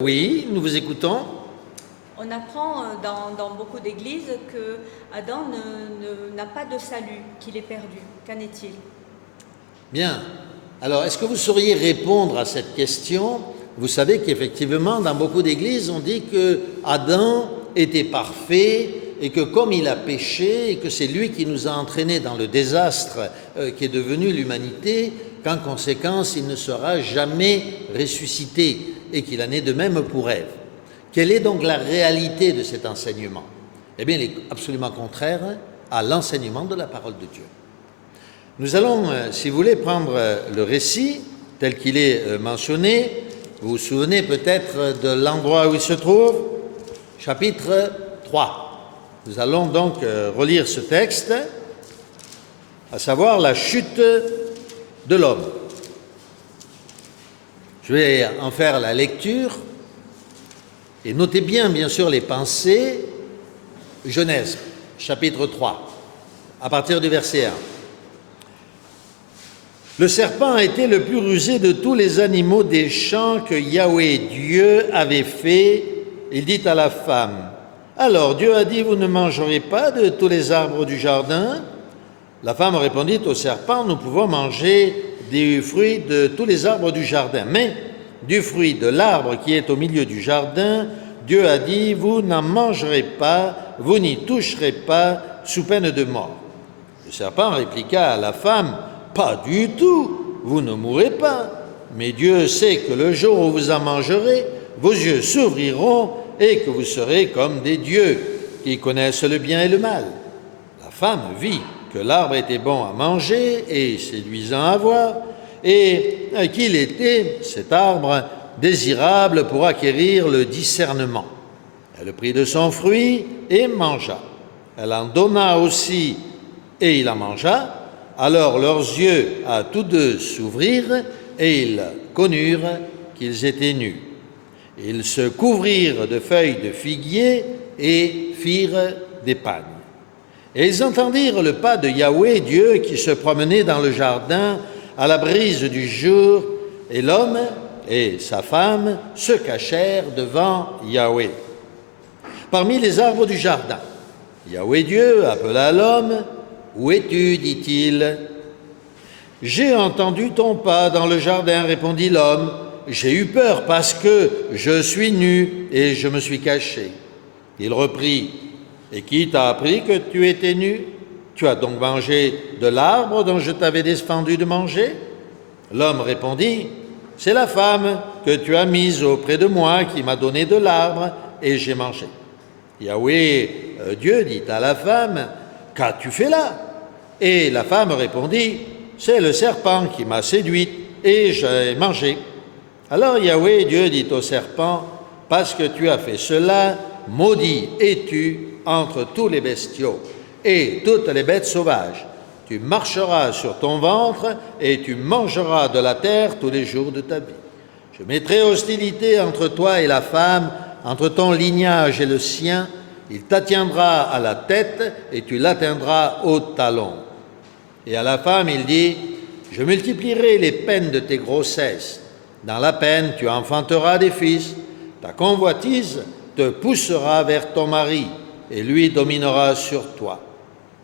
Oui, nous vous écoutons. On apprend dans beaucoup d'églises que Adam n'a pas de salut, qu'il est perdu. Qu'en est-il? Bien. Alors, est-ce que vous sauriez répondre à cette question? Vous savez qu'effectivement, dans beaucoup d'églises, on dit que Adam était parfait et que comme il a péché et que c'est lui qui nous a entraînés dans le désastre qui est devenu l'humanité, qu'en conséquence, il ne sera jamais ressuscité et qu'il en est de même pour Ève. Quelle est donc la réalité de cet enseignement? Eh bien, elle est absolument contraire à l'enseignement de la parole de Dieu. Nous allons, si vous voulez, prendre le récit tel qu'il est mentionné. Vous vous souvenez peut-être de l'endroit où il se trouve? Chapitre 3. Nous allons donc relire ce texte, à savoir la chute de l'homme. Je vais en faire la lecture et notez bien sûr les pensées. Genèse, chapitre 3, à partir du verset 1. Le serpent a été le plus rusé de tous les animaux des champs que Yahweh Dieu avait fait. Il dit à la femme, « Alors Dieu a dit, vous ne mangerez pas de tous les arbres du jardin ?» La femme répondit au serpent, « Nous pouvons manger des fruits de tous les arbres du jardin, mais du fruit de l'arbre qui est au milieu du jardin, Dieu a dit, vous n'en mangerez pas, vous n'y toucherez pas, sous peine de mort. » Le serpent répliqua à la femme, « Pas du tout, vous ne mourrez pas, mais Dieu sait que le jour où vous en mangerez, vos yeux s'ouvriront et que vous serez comme des dieux qui connaissent le bien et le mal. » La femme vit que l'arbre était bon à manger et séduisant à voir, et qu'il était, cet arbre, désirable pour acquérir le discernement. Elle prit de son fruit et mangea. Elle en donna aussi et il en mangea. Alors leurs yeux à tous deux s'ouvrirent et ils connurent qu'ils étaient nus. Ils se couvrirent de feuilles de figuier et firent des pagnes. Et ils entendirent le pas de Yahweh Dieu qui se promenait dans le jardin à la brise du jour, et l'homme et sa femme se cachèrent devant Yahweh. Parmi les arbres du jardin, Yahweh Dieu appela l'homme. « Où es-tu » dit-il. « J'ai entendu ton pas dans le jardin, répondit l'homme. J'ai eu peur parce que je suis nu et je me suis caché. » Il reprit. « Et qui t'a appris que tu étais nu? Tu as donc mangé de l'arbre dont je t'avais défendu de manger ?» L'homme répondit. « C'est la femme que tu as mise auprès de moi qui m'a donné de l'arbre et j'ai mangé. » Yahweh Dieu dit à la femme, « Qu'as-tu fait là ?» Et la femme répondit, « C'est le serpent qui m'a séduite et j'ai mangé. » Alors Yahweh Dieu dit au serpent, « Parce que tu as fait cela, maudit es-tu entre tous les bestiaux et toutes les bêtes sauvages. Tu marcheras sur ton ventre et tu mangeras de la terre tous les jours de ta vie. Je mettrai hostilité entre toi et la femme, entre ton lignage et le sien. Il t'atteindra à la tête et tu l'atteindras au talon. » Et à la femme, il dit, « Je multiplierai les peines de tes grossesses. Dans la peine, tu enfanteras des fils. Ta convoitise te poussera vers ton mari, et lui dominera sur toi. »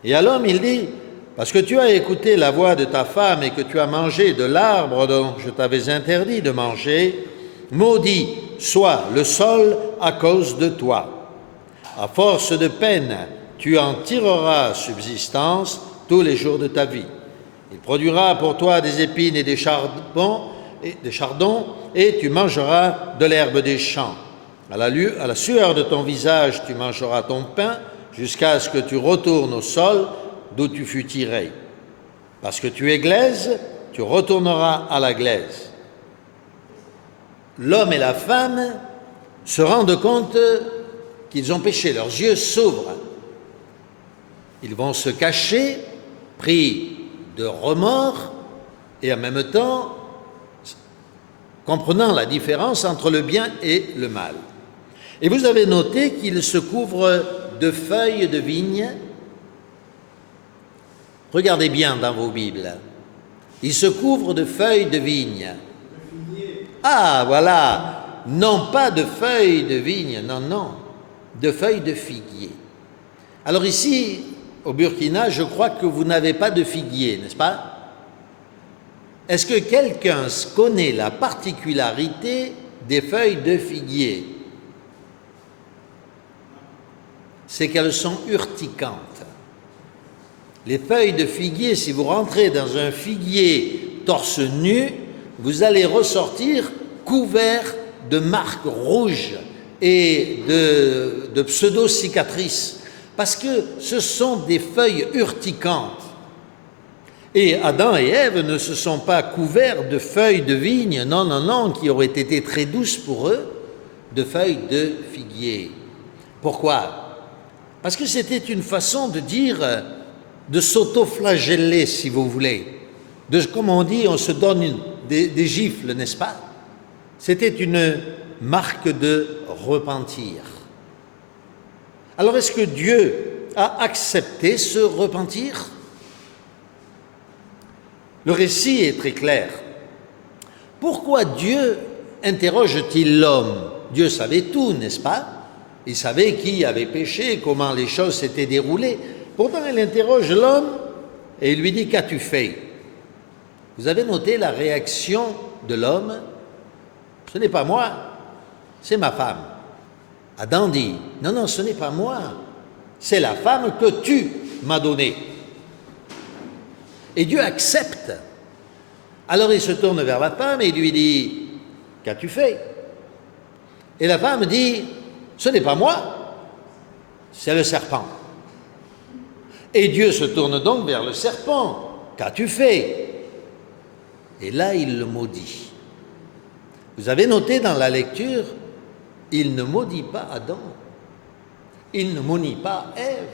Et à l'homme, il dit, « Parce que tu as écouté la voix de ta femme et que tu as mangé de l'arbre dont je t'avais interdit de manger, maudit soit le sol à cause de toi. À force de peine, tu en tireras subsistance tous les jours de ta vie. Il produira pour toi des épines et des chardons, et tu mangeras de l'herbe des champs. À la sueur de ton visage, tu mangeras ton pain, jusqu'à ce que tu retournes au sol d'où tu fus tiré. Parce que tu es glaise, tu retourneras à la glaise. » L'homme et la femme se rendent compte qu'ils ont péché, leurs yeux s'ouvrent. Ils vont se cacher, pris de remords, et en même temps comprenant la différence entre le bien et le mal. Et vous avez noté qu'ils se couvrent de feuilles de vigne. Regardez bien dans vos Bibles. Ils se couvrent de feuilles de vigne. Ah, voilà. non pas de feuilles de vigne, non, non, de feuilles de figuier. Alors ici, au Burkina, je crois que vous n'avez pas de figuier, n'est-ce pas? Est-ce que quelqu'un connaît la particularité des feuilles de figuier? C'est qu'elles sont urticantes. Les feuilles de figuier, si vous rentrez dans un figuier torse nu, vous allez ressortir couvert de marques rouges et de pseudo-cicatrices, parce que ce sont des feuilles urticantes. Et Adam et Ève ne se sont pas couverts de feuilles de vigne, non, non, non, qui auraient été très douces pour eux, de feuilles de figuier. Pourquoi? Parce que c'était une façon de dire, de s'auto-flageller, si vous voulez. Comme on dit, on se donne des gifles, n'est-ce pas? C'était une marque de repentir. Alors, est-ce que Dieu a accepté ce repentir? Le récit est très clair. Pourquoi Dieu interroge-t-il l'homme? Dieu savait tout, n'est-ce pas? Il savait qui avait péché, comment les choses s'étaient déroulées. Pourtant, il interroge l'homme et il lui dit « Qu'as-tu fait ?» Vous avez noté la réaction de l'homme? « Ce n'est pas moi, c'est ma femme. » Adam dit « Non, non, ce n'est pas moi, c'est la femme que tu m'as donnée. » Et Dieu accepte. Alors il se tourne vers la femme et lui dit « Qu'as-tu fait ?» Et la femme dit « Ce n'est pas moi, c'est le serpent. » Et Dieu se tourne donc vers le serpent. « Qu'as-tu fait ?» Et là, il le maudit. Vous avez noté dans la lecture, il ne maudit pas Adam. Il ne maudit pas Ève.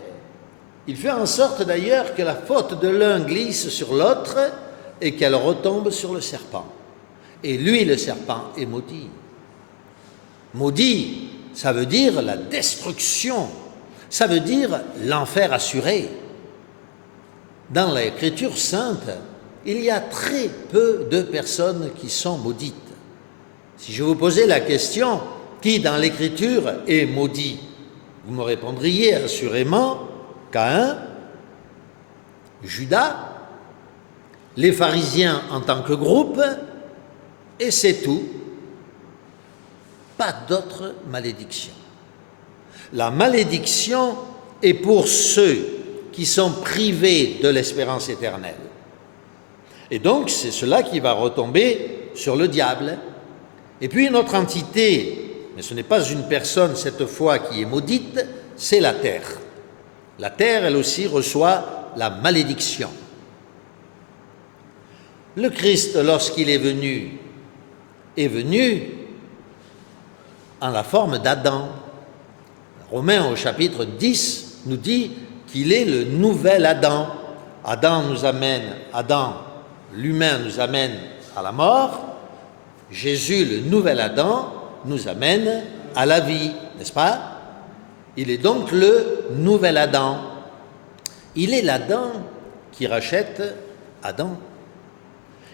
Il fait en sorte d'ailleurs que la faute de l'un glisse sur l'autre et qu'elle retombe sur le serpent. Et lui, le serpent, est maudit. Maudit, ça veut dire la destruction, ça veut dire l'enfer assuré. Dans l'Écriture sainte, il y a très peu de personnes qui sont maudites. Si je vous posais la question, qui dans l'Écriture est maudit? Vous me répondriez assurément Caïn, Judas, les pharisiens en tant que groupe, et c'est tout. Pas d'autre malédiction. La malédiction est pour ceux qui sont privés de l'espérance éternelle. Et donc, c'est cela qui va retomber sur le diable. Et puis une autre entité, mais ce n'est pas une personne cette fois qui est maudite, c'est la terre. La terre, elle aussi, reçoit la malédiction. Le Christ, lorsqu'il est venu en la forme d'Adam. Romains au chapitre 10 nous dit qu'il est le nouvel Adam. Adam, l'humain nous amène à la mort. Jésus, le nouvel Adam, nous amène à la vie, n'est-ce pas? Il est donc le nouvel Adam. Il est l'Adam qui rachète Adam.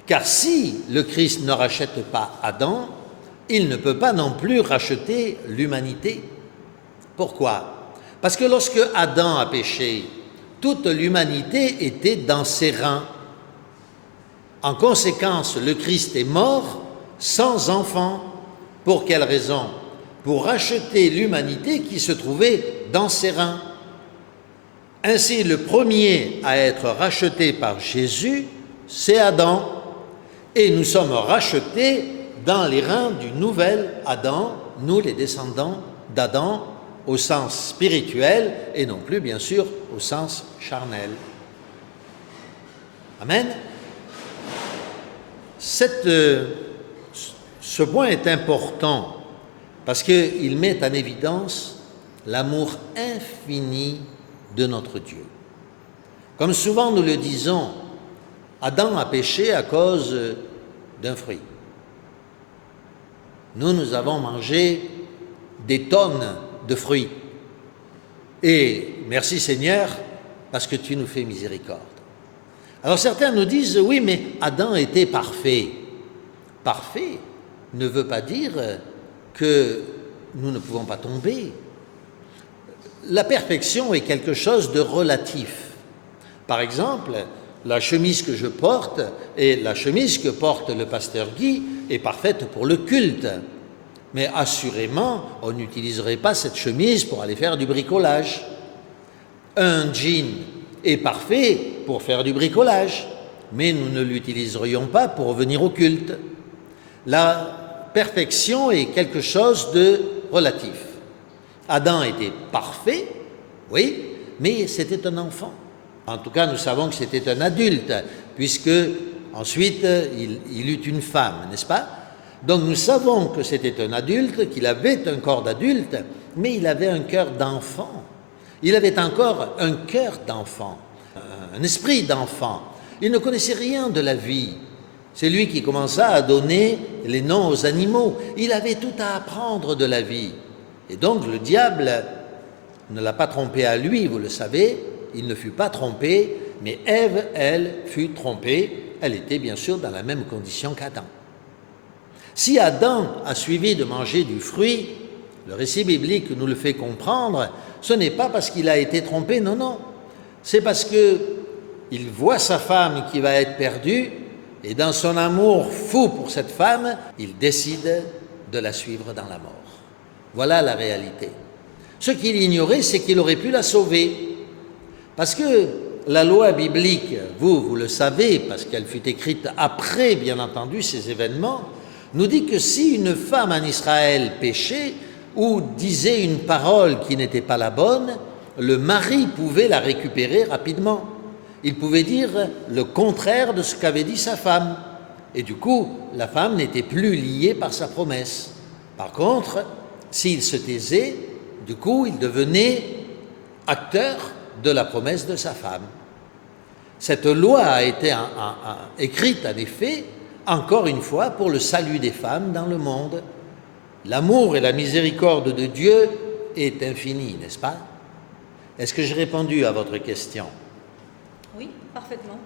Car si le Christ ne rachète pas Adam, il ne peut pas non plus racheter l'humanité. Pourquoi? Parce que lorsque Adam a péché, toute l'humanité était dans ses reins. En conséquence, le Christ est mort sans enfant. Pour quelle raison? Pour racheter l'humanité qui se trouvait dans ses reins. Ainsi, le premier à être racheté par Jésus, c'est Adam. Et nous sommes rachetés dans les reins du nouvel Adam, nous les descendants d'Adam, au sens spirituel et non plus, bien sûr, au sens charnel. Amen. Ce point est important parce qu'il met en évidence l'amour infini de notre Dieu. Comme souvent nous le disons, Adam a péché à cause d'un fruit. Nous avons mangé des tonnes de fruits. Et merci Seigneur, parce que tu nous fais miséricorde. Alors certains nous disent, oui, mais Adam était parfait. Parfait ne veut pas dire que nous ne pouvons pas tomber. La perfection est quelque chose de relatif. Par exemple, la chemise que je porte et la chemise que porte le pasteur Guy est parfaite pour le culte. Mais assurément, on n'utiliserait pas cette chemise pour aller faire du bricolage. Un jean est parfait pour faire du bricolage, mais nous ne l'utiliserions pas pour venir au culte. La perfection est quelque chose de relatif. Adam était parfait, oui, mais c'était un enfant. En tout cas, nous savons que c'était un adulte, puisque ensuite il eut une femme, n'est-ce pas? Donc nous savons que c'était un adulte, qu'il avait un corps d'adulte, mais il avait un cœur d'enfant. Il avait encore un cœur d'enfant, un esprit d'enfant. Il ne connaissait rien de la vie. C'est lui qui commença à donner les noms aux animaux. Il avait tout à apprendre de la vie. Et donc le diable ne l'a pas trompé à lui, vous le savez, il ne fut pas trompé, mais Ève, elle, fut trompée. Elle était bien sûr dans la même condition qu'Adam. Si Adam a suivi de manger du fruit, le récit biblique nous le fait comprendre, ce n'est pas parce qu'il a été trompé, non, non. C'est parce qu'il voit sa femme qui va être perdue, et dans son amour fou pour cette femme, il décide de la suivre dans la mort. Voilà la réalité. Ce qu'il ignorait, c'est qu'il aurait pu la sauver. Parce que la loi biblique, vous le savez, parce qu'elle fut écrite après, bien entendu, ces événements, nous dit que si une femme en Israël péchait ou disait une parole qui n'était pas la bonne, le mari pouvait la récupérer rapidement. Il pouvait dire le contraire de ce qu'avait dit sa femme. Et du coup, la femme n'était plus liée par sa promesse. Par contre, s'il se taisait, du coup, il devenait acteur de la promesse de sa femme. Cette loi a été écrite, en effet, encore une fois, pour le salut des femmes dans le monde. L'amour et la miséricorde de Dieu est infini, n'est-ce pas? Est-ce que j'ai répondu à votre question? Oui, parfaitement.